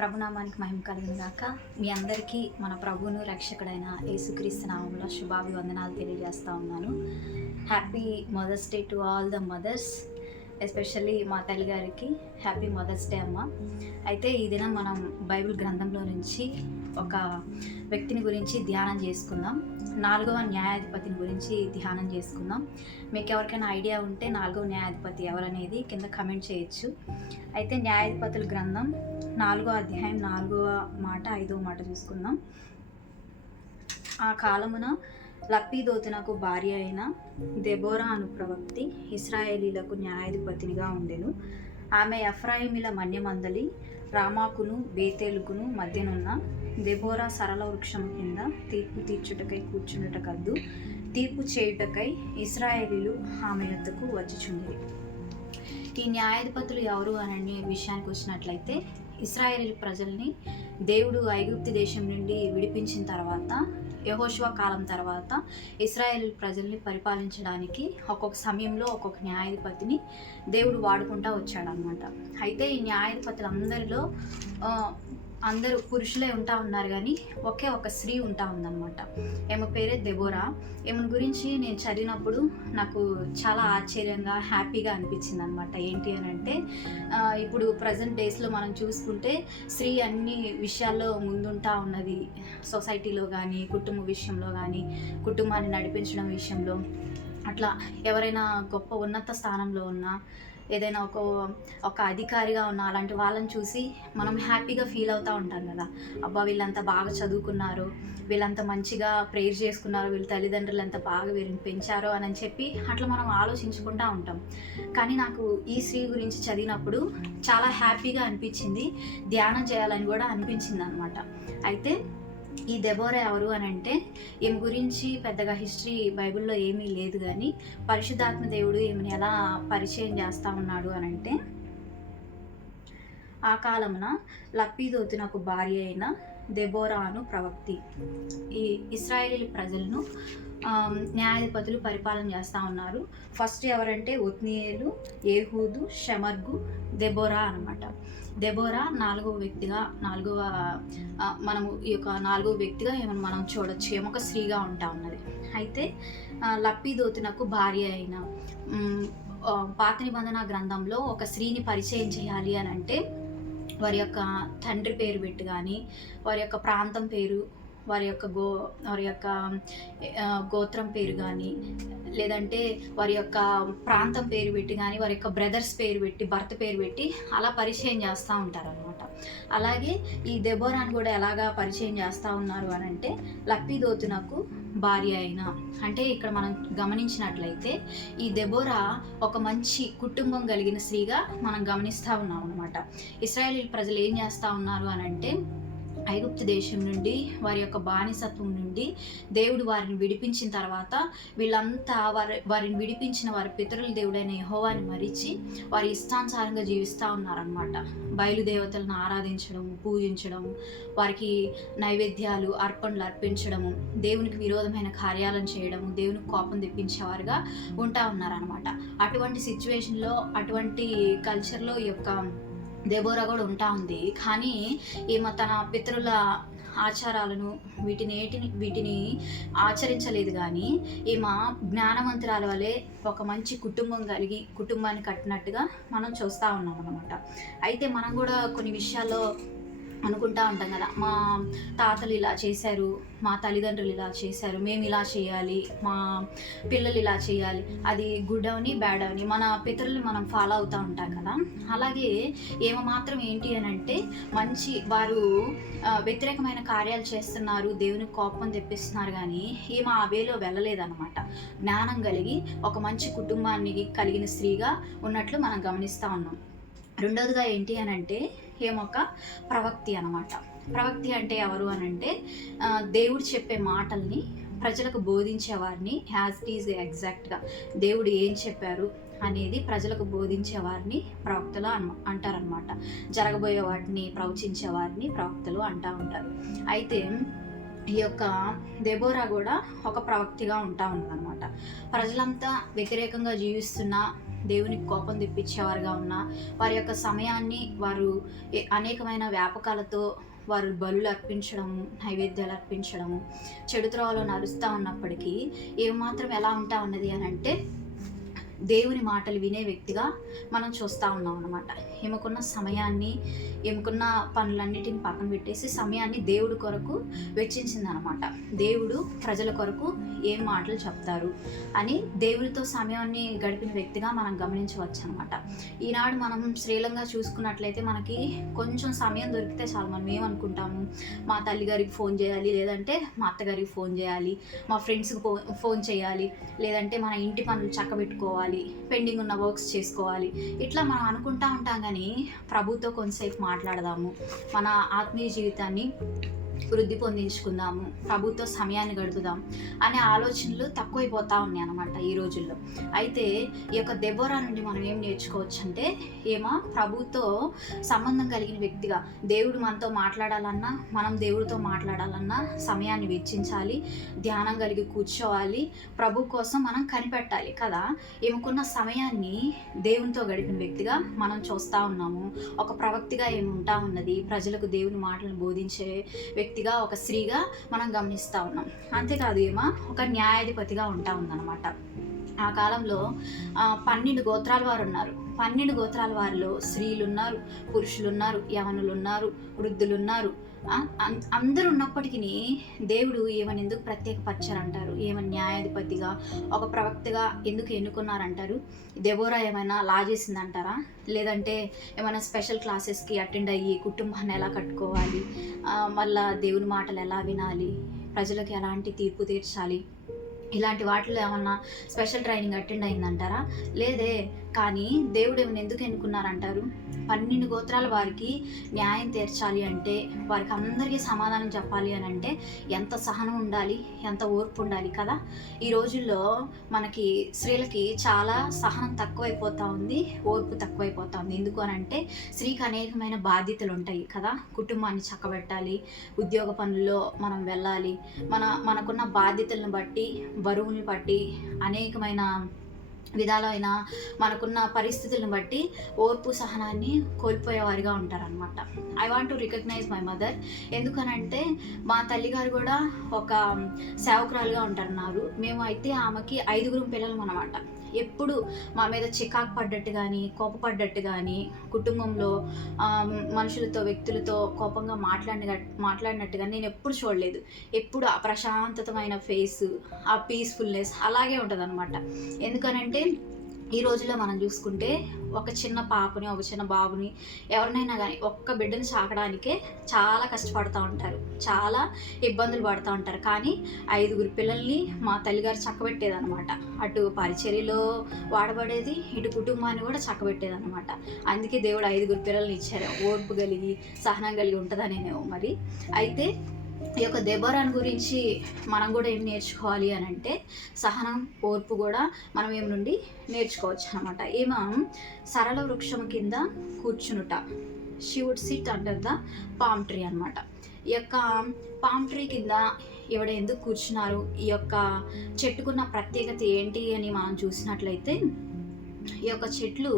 ప్రభునామానికి మహిమ కలుగును గాక. మీ అందరికీ మన ప్రభువును రక్షకుడైన యేసుక్రీస్తు నామములో శుభాభివందనాలు తెలియజేస్తా ఉన్నాను. Happy Mother's Day to all the mothers, especially మా తల్లి గారికి హ్యాపీ మదర్స్ డే అమ్మ. అయితే ఈ దినం మనం బైబిల్ గ్రంథంలో నుంచి ఒక వ్యక్తిని గురించి ధ్యానం చేసుకుందాం. 4వ న్యాయాధిపతిని గురించి ధ్యానం చేసుకుందాం. మీకు ఎవరికైనా ఐడియా ఉంటే 4వ న్యాయాధిపతి ఎవరనేది కింద కమెంట్ చేయొచ్చు. అయితే న్యాయాధిపతుల గ్రంథం 4వ అధ్యాయం 4వ మాట 5వ మాట చూసుకుందాం. ఆ కాలమున లప్పీదోతునకు భార్య అయిన దెబోరా అను ప్రవక్తి ఇశ్రాయేలీలకు న్యాయాధిపతినిగా ఉండెను. ఆమె ఎఫ్రాయిమీల మన్యమందలి రామాకును బేతేలుకును మధ్యనున్న దెబోరా సరళ వృక్షము కింద తీర్పు తీర్చుటకై కూర్చున్నటకద్దు, తీర్పు చేయుటకై ఇశ్రాయేలీలు ఆమె యొద్దకు వచ్చుచుండిరి. ఈ న్యాయాధిపతులు ఎవరు అనే విషయానికి వచ్చినట్లయితే, ఇశ్రాయేలీ ప్రజల్ని దేవుడు ఐగుప్తు దేశం నుండి విడిపించిన తర్వాత, యెహోషువ కాలం తర్వాత ఇశ్రాయేలీ ప్రజల్ని పరిపాలించడానికి ఒక్కొక్క సమయంలో ఒక్కొక్క న్యాయాధిపతిని దేవుడు వాడుకుంటూ వచ్చాడనమాట. అయితే ఈ న్యాయాధిపతులందరిలో అందరూ పురుషులే ఉంటా ఉన్నారు, కానీ ఒకే ఒక స్త్రీ ఉంటా ఉందన్నమాట. ఈమె పేరే దెబోరా. ఈమె గురించి నేను చదివినప్పుడు నాకు చాలా ఆశ్చర్యంగా హ్యాపీగా అనిపించింది అనమాట. ఏంటి అని అంటే, ఇప్పుడు ప్రజెంట్ డేస్లో మనం చూసుకుంటే స్త్రీ అన్ని విషయాల్లో ముందుంటా ఉన్నది. సొసైటీలో కానీ, కుటుంబ విషయంలో కానీ, కుటుంబాన్ని నడిపించడం విషయంలో, అట్లా ఎవరైనా గొప్ప ఉన్నత స్థానంలో ఉన్నా, ఏదైనా ఒక అధికారిగా ఉన్న అలాంటి వాళ్ళని చూసి మనం హ్యాపీగా ఫీల్ అవుతూ ఉంటాం కదా. అబ్బా, వీళ్ళంతా బాగా చదువుకున్నారు, వీళ్ళంతా మంచిగా ప్రేయర్ చేసుకున్నారు, వీళ్ళ తల్లిదండ్రులు ఎంత బాగా వీళ్ళని పెంచారో అని చెప్పి అట్లా మనం ఆలోచించుకుంటూ ఉంటాం. కానీ నాకు ఈ స్త్రీ గురించి చదివినప్పుడు చాలా హ్యాపీగా అనిపించింది, ధ్యానం చేయాలని కూడా అనిపించింది అనమాట. అయితే ఈ దెబోరా ఎవరు అని అంటే, ఈమె గురించి పెద్దగా హిస్టరీ బైబిల్లో ఏమీ లేదు, కానీ పరిశుద్ధాత్మ దేవుడు ఈమెను ఎలా పరిచయం చేస్తూ ఉన్నాడు అని అంటే, ఆ కాలమున లప్పీదోతునకు భార్య అయిన దెబోరా అను ప్రవక్తి ఈ ఇశ్రాయేలీ ప్రజలను న్యాయాధిపతులు పరిపాలన చేస్తూ ఉన్నారు. ఫస్ట్ ఎవరంటే ఒత్నీయేలు, ఏహూదు, షమర్గు, దెబోరా అనమాట. దెబోరా నాలుగవ మనము ఈ యొక్క 4వ వ్యక్తిగా ఏమన్నా మనం చూడొచ్చు. ఏమొక స్త్రీగా ఉంటా ఉన్నది. అయితే లప్పీదోతునకు భార్య అయిన, పాత నిబంధన గ్రంథంలో ఒక స్త్రీని పరిచయం చేయాలి అని అంటే వారి యొక్క తండ్రి పేరు పెట్టి కానీ, వారి యొక్క ప్రాంతం పేరు, వారి యొక్క గోత్రం పేరు కానీ, లేదంటే వారి యొక్క ప్రాంతం పేరు పెట్టి కానీ, వారి యొక్క బ్రదర్స్ పేరు పెట్టి, భర్త పేరు పెట్టి అలా పరిచయం చేస్తూ ఉంటారనమాట. అలాగే ఈ దెబోరాను కూడా ఎలాగా పరిచయం చేస్తూ ఉన్నారు అని అంటే, లప్పీదోతునకు భార్య అయిన అంటే, ఇక్కడ మనం గమనించినట్లయితే ఈ దెబోరా ఒక మంచి కుటుంబం కలిగిన స్త్రీగా మనం గమనిస్తూ ఉన్నాం అనమాట. ఇశ్రాయేలీ ప్రజలు ఏం చేస్తూ ఉన్నారు అని అంటే, ఐగుప్తు దేశం నుండి, వారి యొక్క బానిసత్వం నుండి దేవుడు వారిని విడిపించిన తర్వాత వీళ్ళంతా వారిని విడిపించిన వారి పితరుల దేవుడైన యెహోవాని మరిచి వారి ఇష్టానుసారంగా జీవిస్తూ ఉన్నారనమాట. బయలుదేవతలను ఆరాధించడం, పూజించడం, వారికి నైవేద్యాలు, అర్పణలు అర్పించడము, దేవునికి విరోధమైన కార్యాలను చేయడము, దేవునికి కోపం తెప్పించేవారుగా ఉంటా ఉన్నారనమాట. అటువంటి సిచ్యువేషన్లో, అటువంటి కల్చర్లో ఈ యొక్క దెబోరా కూడా ఉంటా ఉంది. కానీ ఈమె తన పితరుల ఆచారాలను వీటిని ఆచరించలేదు, కానీ ఈమె జ్ఞానవంతురాల వలె ఒక మంచి కుటుంబం కలిగి కుటుంబాన్ని కట్టినట్టుగా మనం చూస్తూ ఉన్నాం అన్నమాట. అయితే మనం కూడా కొన్ని విషయాల్లో అనుకుంటా ఉంటాం కదా, మా తాతలు ఇలా చేశారు, మా తల్లిదండ్రులు ఇలా చేశారు, మేము ఇలా చేయాలి, మా పిల్లలు ఇలా చేయాలి. అది గుడ్ అవని బ్యాడ్ అవని మన పితరుల్ని మనం ఫాలో అవుతూ ఉంటాం కదా. అలాగే ఏమో మాత్రం ఏంటి అని అంటే, వారు వ్యతిరేకమైన కార్యాలు చేస్తున్నారు, దేవుని కోపం తెప్పిస్తున్నారు, కానీ ఈమె ఆ వేలో వెళ్ళలేదన్నమాట. జ్ఞానం కలిగి ఒక మంచి కుటుంబాన్ని కలిగిన స్త్రీగా ఉన్నట్లు మనం గమనిస్తూ ఉన్నాం. రెండవదిగా ఏంటి అని అంటే, ఏమొక ప్రవక్తి అనమాట. ప్రవక్తి అంటే ఎవరు అని అంటే, దేవుడు చెప్పే మాటల్ని ప్రజలకు బోధించేవారిని, యాజ్ ఇట్ ఈజ్ ఎగ్జాక్ట్గా దేవుడు ఏం చెప్పారు అనేది ప్రజలకు బోధించేవారిని ప్రవక్తలు అంటారనమాట. జరగబోయే వాటిని ప్రవచించేవారిని ప్రవక్తలు అంటూ ఉంటారు. అయితే ఈ యొక్క దెబోరా కూడా ఒక ప్రవక్తిగా ఉంటా ఉందన్నమాట. ప్రజలంతా వ్యతిరేకంగా జీవిస్తున్నా, దేవునికి కోపం తెప్పించేవారుగా ఉన్న, వారి యొక్క సమయాన్ని వారు అనేకమైన వ్యాపకాలతో వారు బలులు అర్పించడము, నైవేద్యాలు అర్పించడము, చెడు త్రోవలో నడుస్తూ ఉన్నప్పటికీ ఏమాత్రం ఎలా ఉంటా ఉన్నది అని అంటే దేవుని మాటలు వినే వ్యక్తిగా మనం చూస్తూ ఉన్నాం అన్నమాట. ఈమెకున్న సమయాన్ని, ఈమెకున్న పనులన్నిటిని పక్కన పెట్టేసి సమయాన్ని దేవుడి కొరకు వెచ్చించిందనమాట. దేవుడు ప్రజల కొరకు ఏం మాటలు చెప్తారు అని దేవుడితో సమయాన్ని గడిపిన వ్యక్తిగా మనం గమనించవచ్చు అనమాట. ఈనాడు మనం శ్రీలంగా చూసుకున్నట్లయితే మనకి కొంచెం సమయం దొరికితే చాలు మనం ఏమనుకుంటాము, మా తల్లిగారికి ఫోన్ చేయాలి, లేదంటే మా అత్తగారికి ఫోన్ చేయాలి, మా ఫ్రెండ్స్కి ఫోన్ చేయాలి, లేదంటే మన ఇంటి పనులు చక్కబెట్టుకోవాలి, పెండింగ్ ఉన్న వర్క్స్ చేసుకోవాలి. ఇట్లా మనం అనుకుంటా ఉంటాం. కానీ ప్రభుతో కొంతసేపు మాట్లాడదాము, మన ఆత్మీయ జీవితాన్ని వృద్ధి పొందించుకుందాము, ప్రభుత్వ సమయాన్ని గడుపుదాం అనే ఆలోచనలు తక్కువైపోతూ ఉన్నాయి అన్నమాట ఈ రోజుల్లో. అయితే ఈ యొక్క దెబోరా నుండి మనం ఏం నేర్చుకోవచ్చు అంటే, ఏమో ప్రభుతో సంబంధం కలిగిన వ్యక్తిగా దేవుడు మనతో మాట్లాడాలన్నా, మనం దేవుడితో మాట్లాడాలన్నా సమయాన్ని వెచ్చించాలి, ధ్యానం కలిగి కూర్చోవాలి, ప్రభు కోసం మనం కనిపెట్టాలి కదా. ఏముకున్న సమయాన్ని దేవునితో గడిపిన వ్యక్తిగా మనం చూస్తూ ఉన్నాము. ఒక ప్రవక్తిగా ఏమి ఉంటా ఉన్నది, ప్రజలకు దేవుని మాటలను బోధించే వ్యక్తిగా, ఒక స్త్రీగా మనం గమనిస్తూ ఉన్నాం. అంతేకాదు ఏమో ఒక న్యాయాధిపతిగా ఉంటా ఉందన్నమాట. ఆ కాలంలో 12 గోత్రాల వారు ఉన్నారు. 12 గోత్రాల వారిలో స్త్రీలు ఉన్నారు, పురుషులు ఉన్నారు, యవనులు ఉన్నారు, వృద్ధులు ఉన్నారు. అందరూ ఉన్నప్పటికీ దేవుడు ఏమని ఎందుకు ప్రత్యేకపరిచారంటారు, ఏమని న్యాయాధిపతిగా ఒక ప్రవక్తగా ఎందుకు ఎన్నుకున్నారంటారు? దెబోరా ఏమైనా లా చేసిందంటారా? లేదంటే ఏమైనా స్పెషల్ క్లాసెస్కి అటెండ్ అయ్యి కుటుంబాన్ని ఎలా కట్టుకోవాలి, మళ్ళా దేవుని మాటలు ఎలా వినాలి, ప్రజలకు ఎలాంటి తీర్పు తీర్చాలి, ఇలాంటి వాటిలో ఏమన్నా స్పెషల్ ట్రైనింగ్ అటెండ్ అయిందంటారా? లేదే. కానీ దేవుడు ఏమైనా ఎందుకు ఎన్నుకున్నారంటారు? 12 గోత్రాల వారికి న్యాయం తీర్చాలి అంటే, వారికి అందరికీ సమాధానం చెప్పాలి అని అంటే ఎంత సహనం ఉండాలి, ఎంత ఓర్పు ఉండాలి కదా. ఈ రోజుల్లో మనకి స్త్రీలకి చాలా సహనం తక్కువైపోతూ ఉంది, ఓర్పు తక్కువైపోతూ ఉంది. ఎందుకు అని అంటే స్త్రీకి అనేకమైన బాధ్యతలు ఉంటాయి కదా. కుటుంబాన్ని చక్కబెట్టాలి, ఉద్యోగ పనుల్లో మనం వెళ్ళాలి, మనకున్న బాధ్యతలను బట్టి, బరువుని బట్టి, అనేకమైన విధాలైన మనకున్న పరిస్థితులను బట్టి ఓర్పు సహనాన్ని కోల్పోయేవారిగా ఉంటారనమాట. I want to recognise my mother. ఎందుకనంటే మా తల్లిగారు కూడా ఒక సేవకురాలుగా ఉంటున్నారు. మేము అయితే ఆమెకి 5 పిల్లలు అనమాట. ఎప్పుడు మా మీద చికాకు పడ్డట్టు కానీ, కోపపడ్డట్టు కానీ, కుటుంబంలో మనుషులతో, వ్యక్తులతో కోపంగా మాట్లాడినట్టుగా నేను ఎప్పుడు చూడలేదు. ఎప్పుడు ఆ ప్రశాంతమైన ఫేస్, ఆ పీస్ఫుల్నెస్ అలాగే ఉంటుంది అనమాట. ఎందుకనంటే ఈ రోజుల్లో మనం చూసుకుంటే ఒక చిన్న పాపని, ఒక చిన్న బాబుని, ఎవరినైనా కానీ ఒక్క బిడ్డని సాకడానికే చాలా కష్టపడుతూ ఉంటారు, చాలా ఇబ్బందులు పడుతూ ఉంటారు. కానీ 5 పిల్లల్ని మా తల్లిగారు చక్కబెట్టేదనమాట. అటు పరిచర్యలో వాడబడేది, ఇటు కుటుంబాన్ని కూడా చక్కబెట్టేదనమాట. అందుకే దేవుడు 5 పిల్లల్ని ఇచ్చారు. ఓర్పు కలిగి, సహనం కలిగి ఉంటుందనేమో మరి. అయితే ఈ యొక్క దెబోరాను గురించి మనం కూడా ఏం నేర్చుకోవాలి అని అంటే, సహనం, ఓర్పు కూడా మనం ఏం నుండి నేర్చుకోవచ్చు అనమాట. ఏమో సరళ వృక్షం కింద కూర్చునుట, she would sit under the palm tree అనమాట. ఈ యొక్క పామ్ ట్రీ కింద ఎవడ ఎందుకు కూర్చున్నారు, ఈ యొక్క చెట్టుకున్న ప్రత్యేకత ఏంటి అని మనం చూసినట్లయితే, ఈ యొక్క చెట్లు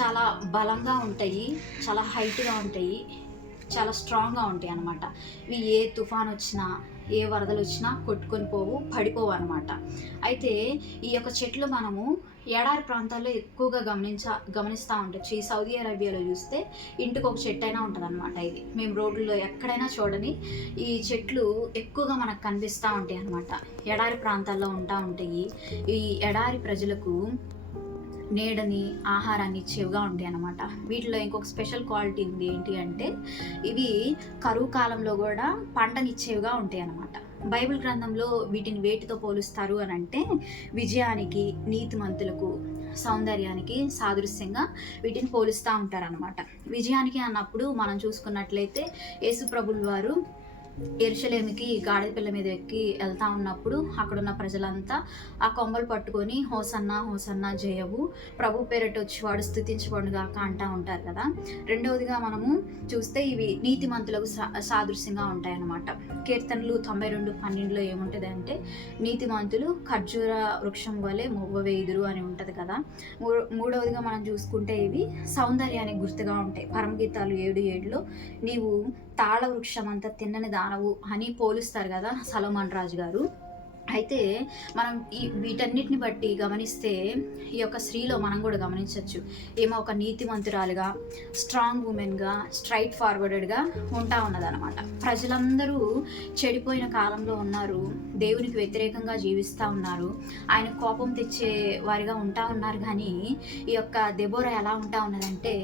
చాలా బలంగా ఉంటాయి, చాలా హైట్గా ఉంటాయి, చాలా స్ట్రాంగ్గా ఉంటాయి అన్నమాట. ఇవి ఏ తుఫాన్ వచ్చినా, ఏ వరదలు వచ్చినా కొట్టుకొని పోవు, పడిపోవు అనమాట. అయితే ఈ యొక్క చెట్లు మనము ఎడారి ప్రాంతాల్లో ఎక్కువగా గమనిస్తూ ఉండొచ్చు. ఈ సౌదీ అరేబియాలో చూస్తే ఇంటికి ఒక చెట్టు అయినా ఉంటుంది అనమాట. ఇది మేము రోడ్లలో ఎక్కడైనా చూడని ఈ చెట్లు ఎక్కువగా మనకు కనిపిస్తూ ఉంటాయి అనమాట. ఎడారి ప్రాంతాల్లో ఉంటాయి. ఈ ఎడారి ప్రజలకు నీడని, ఆహారాన్ని ఇచ్చేవిగా ఉంటాయి అన్నమాట. వీటిలో ఇంకొక స్పెషల్ క్వాలిటీ ఉంది. ఏంటి అంటే ఇవి కరువు కాలంలో కూడా పంటనిచ్చేవిగా ఉంటాయి అన్నమాట. బైబిల్ గ్రంథంలో వీటిని వేటితో పోలుస్తారు అని అంటే, విజయానికి, నీతిమంతులకు, సౌందర్యానికి సాదృశ్యంగా వీటిని పోలుస్తూ ఉంటారనమాట. విజయానికి అన్నప్పుడు మనం చూసుకున్నట్లయితే యేసు ప్రభువుల వారు యెరూషలేముకి గాడిద పిల్ల మీద ఎక్కి వెళ్తా ఉన్నప్పుడు అక్కడున్న ప్రజలంతా ఆ కొమ్మలు పట్టుకొని హోసన్నా హోసన్నా జయవు, ప్రభు పేరట వచ్చేవాడు స్తుతించబడుగాక అంటూ ఉంటారు కదా. రెండవదిగా మనము చూస్తే ఇవి నీతిమంతులకు సాదృశ్యంగా ఉంటాయన్నమాట. కీర్తనలు 92:12 ఏముంటుంది అంటే, నీతిమంతులు ఖర్జూర వృక్షం వలె మొవ్వవేయుదురు అని ఉంటుంది కదా. మూడవదిగా మనం చూసుకుంటే ఇవి సౌందర్యానికి గుర్తుగా ఉంటాయి. పరమగీతాలు 7:7లో నీవు తాళ వృక్షం అంతా తిన్నని దానవు అని పోలుస్తారు కదా సలోమన్ రాజు గారు. అయితే మనం వీటన్నిటిని బట్టి గమనిస్తే ఈ యొక్క స్త్రీలో మనం కూడా గమనించవచ్చు. ఏమో ఒక నీతిమంతురాలుగా, స్ట్రాంగ్ ఉమెన్గా, స్ట్రైట్ ఫార్వర్డెడ్గా ఉంటా ఉన్నదనమాట. ప్రజలందరూ చెడిపోయిన కాలంలో ఉన్నారు, దేవునికి వ్యతిరేకంగా జీవిస్తూ ఉన్నారు, ఆయన కోపం తెచ్చే వారిగా ఉంటా ఉన్నారు. కానీ ఈ యొక్క దెబోరా ఎలా ఉంటా ఉన్నదంటే,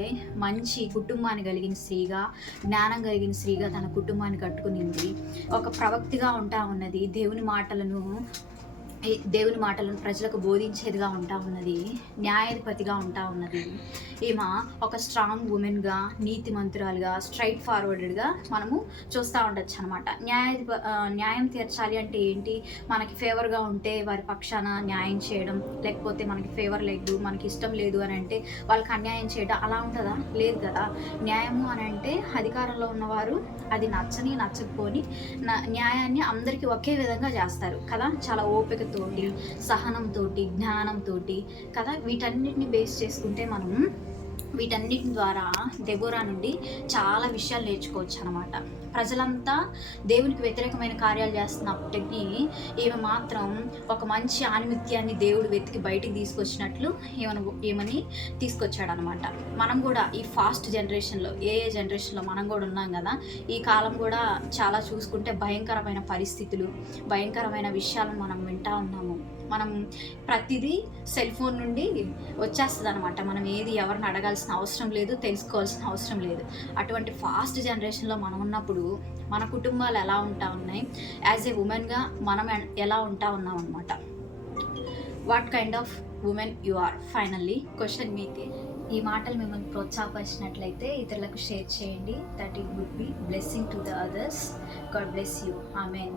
మంచి కుటుంబాన్ని కలిగిన స్త్రీగా, జ్ఞానం కలిగిన స్త్రీగా తన కుటుంబాన్ని కట్టుకునింది. ఒక ప్రవక్తిగా ఉంటా ఉన్నది, దేవుని మాటలను ప్రజలకు బోధించేదిగా ఉంటా ఉన్నది, న్యాయాధిపతిగా ఉంటా ఉన్నది. ఈమె ఒక స్ట్రాంగ్ ఉమెన్గా, నీతిమంతురాలుగా, స్ట్రైట్ ఫార్వర్డెడ్గా మనము చూస్తూ ఉండొచ్చు అనమాట. న్యాయం తీర్చాలి అంటే ఏంటి? మనకి ఫేవర్గా ఉంటే వారి పక్షాన న్యాయం చేయడం, లేకపోతే మనకి ఫేవర్ లేదు, మనకి ఇష్టం లేదు అని అంటే వాళ్ళకి అన్యాయం చేయడం, అలా ఉంటుందా? లేదు కదా. న్యాయము అని అంటే అధికారంలో ఉన్నవారు అది నచ్చకపోని న్యాయాన్ని అందరికీ ఒకే విధంగా చేస్తారు కదా. చాలా ఓపికతోటి, సహనంతోటి, జ్ఞానంతోటి కదా. వీటన్నిటిని బేస్ చేసుకుంటే మనం వీటన్నిటి ద్వారా దెబోరా నుండి చాలా విషయాలు నేర్చుకోవచ్చు అనమాట. ప్రజలంతా దేవునికి వ్యతిరేకమైన కార్యాలు చేస్తున్నప్పటికీ ఈమె మాత్రం ఒక మంచి ఆనిమిత్యాన్ని దేవుడు వెతికి బయటికి తీసుకొచ్చినట్లు ఏమని తీసుకొచ్చాడు అనమాట. మనం కూడా ఈ ఫాస్ట్ జనరేషన్లో, ఏ జనరేషన్లో మనం కూడా ఉన్నాం కదా. ఈ కాలం కూడా చాలా చూసుకుంటే భయంకరమైన పరిస్థితులు, భయంకరమైన విషయాలను మనం వింటూ ఉన్నాము. మనం ప్రతిదీ సెల్ ఫోన్ నుండి వచ్చేస్తుంది అనమాట. మనం ఏది ఎవరిని అడగాల్సిన అవసరం లేదు, తెలుసుకోవాల్సిన అవసరం లేదు. అటువంటి ఫాస్ట్ జనరేషన్లో మనం ఉన్నప్పుడు మన కుటుంబాలు ఎలా ఉంటా ఉన్నాయి, యాజ్ ఏ ఉమెన్గా మనం ఎలా ఉంటా ఉన్నాం అనమాట. What kind of women you are? Finally question మీకే. ఈ మాటలు మిమ్మల్ని ప్రోత్సాహపరిచినట్లయితే ఇతరులకు షేర్ చేయండి. That it would be blessing to the others. God bless you. Amen.